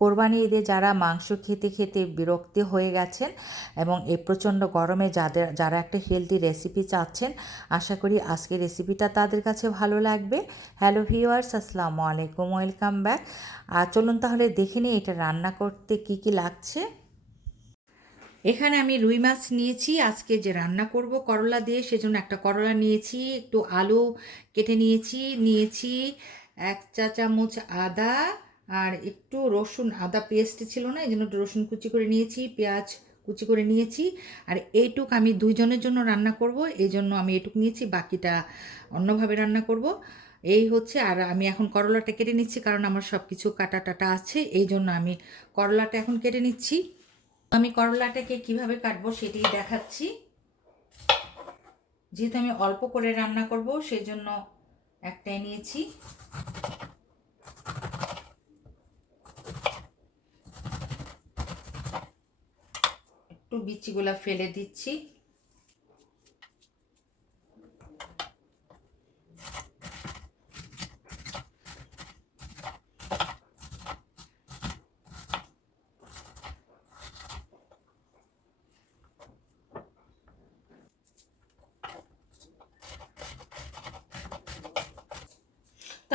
কোরবানি ঈদে যারা মাংস খেতে খেতে বিরক্তি হয়ে গেছেন এবং এই প্রচণ্ড গরমে যাদের, যারা একটা হেলদি রেসিপি চাচ্ছেন, আশা করি আজকের রেসিপিটা তাদের কাছে ভালো লাগবে। হ্যালো ভিউয়ার্স আসসালামু আলাইকুম ওয়েলকাম ব্যাক আর চলুন তাহলে দেখে নিই এটা রান্না করতে কি কি লাগছে। এখানে আমি রুই মাছ নিয়েছি, আজকে যে রান্না করব করলা দিয়ে, সেজন্য একটা করলা নিয়েছি, একটু আলু কেটে নিয়েছি নিয়েছি এক চা চামচ আদা আর একটু রসুন, আদা পেস্ট ছিল না এই জন্য একটু রসুন কুচি করে নিয়েছি, পেঁয়াজ কুচি করে নিয়েছি। আর এইটুক আমি দুইজনের জন্য রান্না করব, এই জন্য আমি এটুক নিয়েছি, বাকিটা অন্যভাবে রান্না করব। এই হচ্ছে, আর আমি এখন করলাটা কেটে নিচ্ছি, কারণ আমার সব কিছু কাটা টাটা আছে, এই জন্য আমি করলাটা এখন কেটে নিচ্ছি। আমি করলাটাকে কীভাবে কাটবো সেটি দেখাচ্ছি। যেহেতু আমি অল্প করে রান্না করব সেই জন্য একটাই নিয়েছি বিচিগুলা ফেলে দিচ্ছি।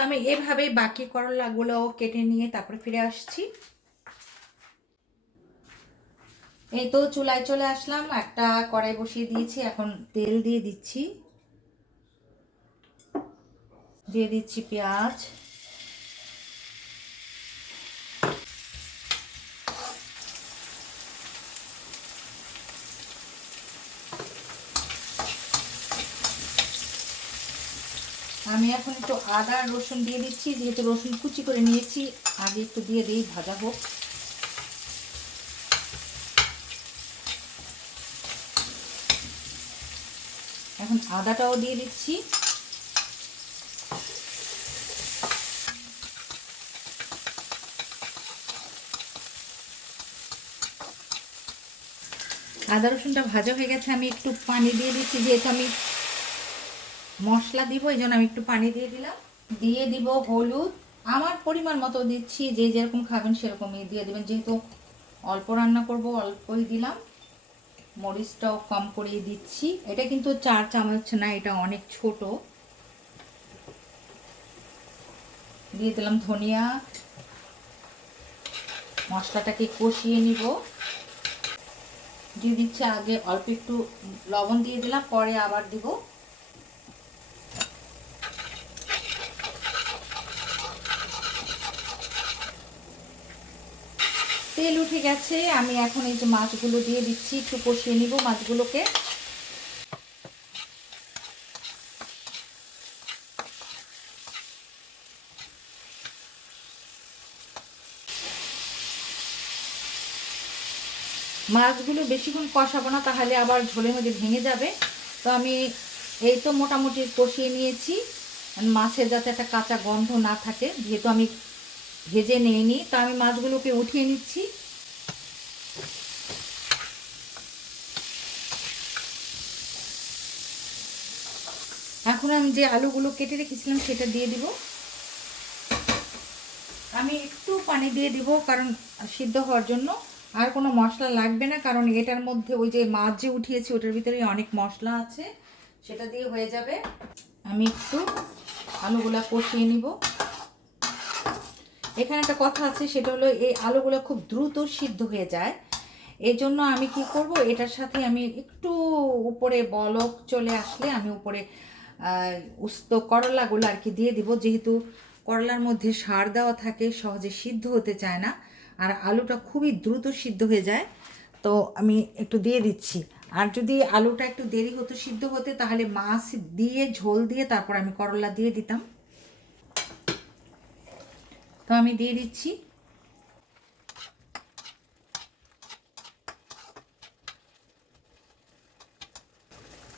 আমি এভাবেই বাকি করলাগুলো কেটে নিয়ে তারপরে ফিরে আসছি। এই তো চুলায় চলে আসলাম, একটা কড়াই বসিয়ে দিয়েছি, এখন তেল দিয়ে দিচ্ছি। দিয়ে দিচ্ছি পেঁয়াজ। আমি এখন একটু আদা রসুন দিয়ে দিচ্ছি, যেহেতু রসুন কুচি করে নিয়েছি, আগে একটু দিয়ে দিই, ভাজা হোক। এখন আদাটাও দিয়ে দিচ্ছি। আদা রসুনটা ভাজা হয়ে গেছে, আমি একটু পানি দিয়ে দিচ্ছি, যেহেতু আমি মশলা দিব, এই জন্য আমি একটু পানি দিয়ে দিলাম। দিয়ে দিব হলুদ। আমার পরিমাণ মতো দিচ্ছি, যে যেরকম খাবেন সেরকমই দিয়ে দেবেন, যেহেতু অল্প রান্না করব, অল্পই দিলাম। মরিচটাও কম করে দিচ্ছি। এটা কিন্তু চার চামচ না, এটা অনেক ছোট। দিয়ে দিলাম ধনিয়া। মশলাটাকে কষিয়ে নিব। দিয়ে দিচ্ছি আগে অল্প একটু লবণ দিয়ে দিলাম, পরে আবার দিব। তেল উঠে গেছে। আমি এখন এই যে মাছগুলো দিয়ে দিচ্ছি, একটু কষিয়ে নিব মাছগুলোকে। মাছগুলো বেশিক্ষণ কষাবো না, তাহলে আবার ঝোলের মধ্যে ভেঙে যাবে। তো আমি এই তো মোটামুটি কষিয়ে নিয়েছি। মাছের যাতে একটা কাঁচা গন্ধ না থাকে, যেহেতু আমি ভেজে নিয়ে নিই তো আমি মাছগুলোকে উঠিয়ে নিচ্ছি। এখন আমি যে আলুগুলো কেটে রেখেছিলাম, সেটা দিয়ে দিব। আমি একটু পানি দিয়ে দিব, কারণ সিদ্ধ হওয়ার জন্য। আর কোনো মশলা লাগবে না, কারণ এটার মধ্যে ওই যে মাছ যে উঠিয়েছি, ওটার ভিতরে অনেক মশলা আছে, সেটা দিয়ে হয়ে যাবে। আমি একটু আলুগুলা কষিয়ে নিব। এখানে একটা কথা আছে, সেটা হলো এই আলুগুলো খুব দ্রুত সিদ্ধ হয়ে যায়। এই জন্য আমি কি করব, এটার সাথে আমি একটু উপরে বলক চলে আসলে আমি উপরে উস্ত করলাগুলো আর কি দিয়ে দিব। যেহেতু করলার মধ্যে সার দেওয়া থাকে, সহজে সিদ্ধ হতে চায় না। আর আলুটা খুবই দ্রুত সিদ্ধ হয়ে যায়, তো আমি একটু দিয়ে দিচ্ছি। আর যদি আলুটা একটু দেরি হতো সিদ্ধ হতে, তাহলে মাছ দিয়ে, ঝোল দিয়ে তারপর আমি করলা দিয়ে দিতাম। তো আমি দিয়ে দিচ্ছি।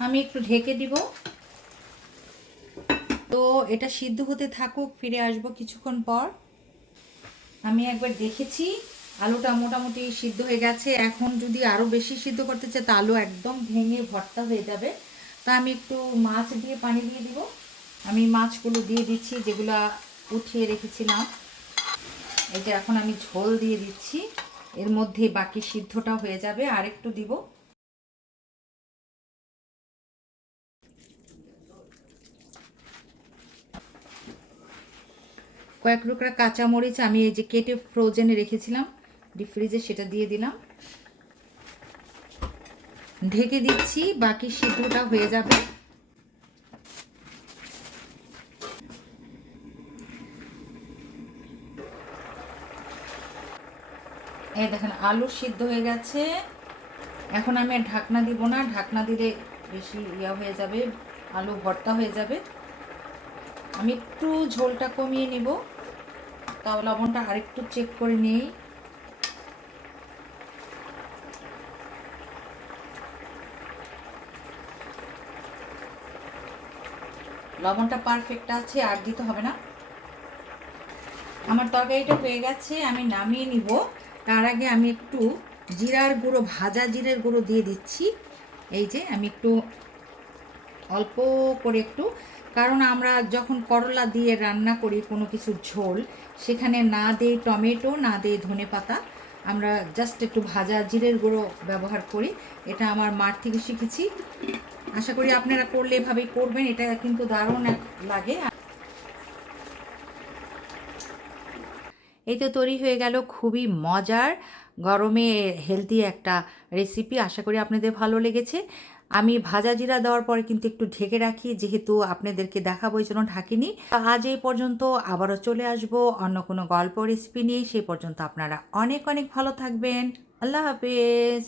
আমি একটু ঢেকে দিব। তো এটা সিদ্ধ হতে থাকুক, ফিরে আসব কিছুক্ষণ পর। আমি একবার দেখেছি, আলুটা মোটামুটি সিদ্ধ হয়ে গেছে। এখন যদি আরও বেশি সিদ্ধ করতে চাই তা আলু একদম ভেঙে ভর্তা হয়ে যাবে। তা আমি একটু মাছ দিয়ে, পানি দিয়ে দিব। আমি মাছগুলো দিয়ে দিচ্ছি, যেগুলো উঠিয়ে রেখেছিলাম। যে এখন আমি ঝোল দিয়ে দিচ্ছি। এর মধ্যে বাকি সিদ্ধটা হয়ে যাবে আর একটু দিব। কয়েক টুকরা কাঁচামরিচ আমি এই যে কেটে ফ্রোজেনে রেখেছিলাম ডিপ ফ্রিজে সেটা দিয়ে দিলাম। ঢেকে দিচ্ছি, বাকি সিদ্ধটা হয়ে যাবে এই দেখেন আলু সিদ্ধ হয়ে গেছে। এখন আমি ঢাকনা দিব না, ঢাকনা দিলে বেশি ইয়া হয়ে যাবে, আলু ভর্তা হয়ে যাবে। আমি একটু ঝোলটা কমিয়ে নিব, তাও লবণটা আরেকটু চেক করে নিই। লবণটা পারফেক্ট আছে, আর দিতে হবে না। আমার তরকারিটা হয়ে গেছে, আমি নামিয়ে নিব। তার আগে আমি একটু জিরার গুঁড়ো, ভাজা জিরের গুঁড়ো দিয়ে দিচ্ছি। এই যে আমি একটু অল্প করে একটু, কারণ আমরা যখন করলা দিয়ে রান্না করি কোনো কিছু ঝোল, সেখানে না দেই টমেটো, না দেই ধনে পাতা, আমরা জাস্ট একটু ভাজা জিরের গুঁড়ো ব্যবহার করি। এটা আমার মার থেকে শিখেছি। আশা করি আপনারা করলে এভাবেই করবেন, এটা কিন্তু দারুণ লাগে। এই তো তৈরি হয়ে গেল খুবই মজার, গরমে হেলদি একটা রেসিপি আশা করি আপনাদের ভালো লেগেছে। আমি ভাজা জিরা দেওয়ার পরে কিন্তু একটু ঢেকে রাখি, যেহেতু আপনাদেরকে দেখাবো এই জন্য ঢাকিনি। আজ এই পর্যন্ত আবারও চলে আসব অন্য কোনো গল্প রেসিপি নিয়ে। সেই পর্যন্ত আপনারা অনেক অনেক ভালো থাকবেন। আল্লাহ হাফেজ।